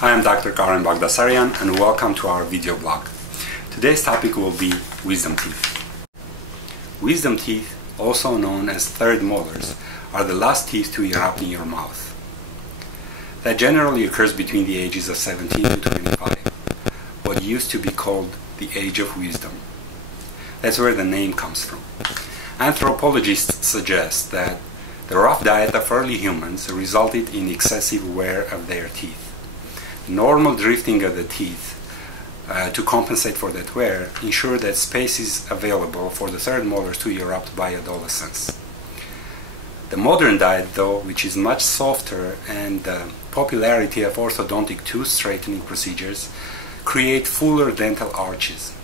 Hi, I'm Dr. Karen Baghdarasyan and welcome to our video blog. Today's topic will be wisdom teeth. Wisdom teeth, also known as third molars, are the last teeth to erupt in your mouth. That generally occurs between the ages of 17 to 25, what used to be called the age of wisdom. That's where the name comes from. Anthropologists suggest that the rough diet of early humans resulted in excessive wear of their teeth. Normal drifting of the teeth to compensate for that wear ensure that space is available for the third molars to erupt by adolescence. The modern diet, though, which is much softer, and the popularity of orthodontic tooth straightening procedures create fuller dental arches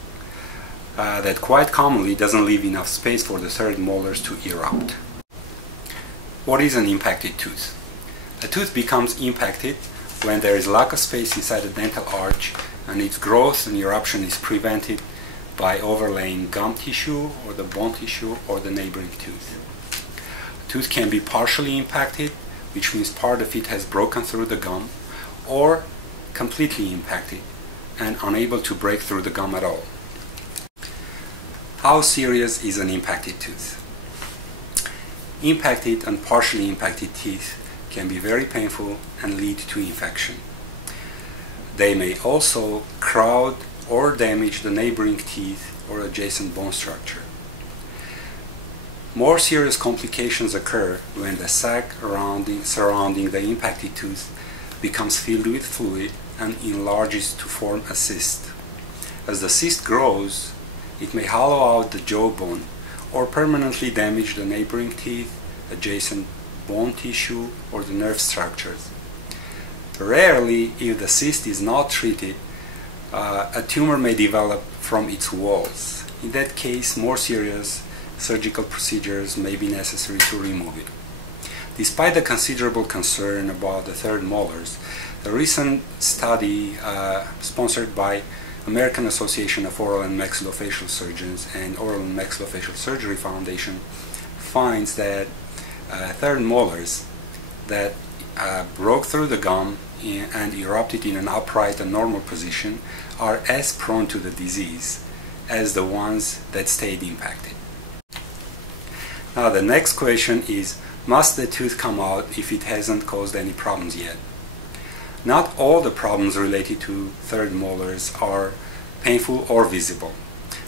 that quite commonly doesn't leave enough space for the third molars to erupt. What is an impacted tooth? A tooth becomes impacted when there is lack of space inside the dental arch and its growth and eruption is prevented by overlaying gum tissue or the bone tissue or the neighboring tooth. The tooth can be partially impacted, which means part of it has broken through the gum, or completely impacted and unable to break through the gum at all. How serious is an impacted tooth? Impacted and partially impacted teeth can be very painful and lead to infection. They may also crowd or damage the neighboring teeth or adjacent bone structure. More serious complications occur when the sac surrounding the impacted tooth becomes filled with fluid and enlarges to form a cyst. As the cyst grows, it may hollow out the jawbone or permanently damage the neighboring teeth, adjacent bone tissue, or the nerve structures. Rarely, if the cyst is not treated, a tumor may develop from its walls. In that case, more serious surgical procedures may be necessary to remove it. Despite the considerable concern about the third molars, the recent study sponsored by American Association of Oral and Maxillofacial Surgeons and Oral and Maxillofacial Surgery Foundation finds that third molars that broke through the gum and erupted in an upright and normal position are as prone to the disease as the ones that stayed impacted. Now the next question is, must the tooth come out if it hasn't caused any problems yet? Not all the problems related to third molars are painful or visible.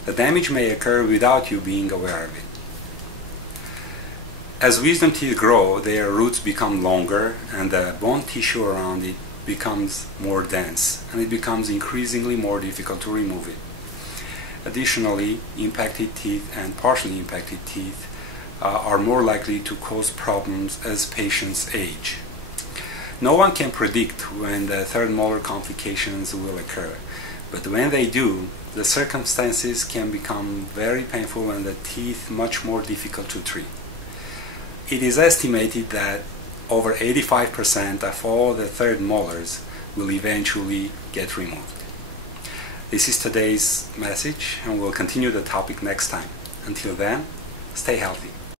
The damage may occur without you being aware of it. As wisdom teeth grow, their roots become longer and the bone tissue around it becomes more dense, and it becomes increasingly more difficult to remove it. Additionally, impacted teeth and partially impacted teeth are more likely to cause problems as patients age. No one can predict when the third molar complications will occur, but when they do, the circumstances can become very painful and the teeth much more difficult to treat. It is estimated that over 85% of all the third molars will eventually get removed. This is today's message, and we'll continue the topic next time. Until then, stay healthy.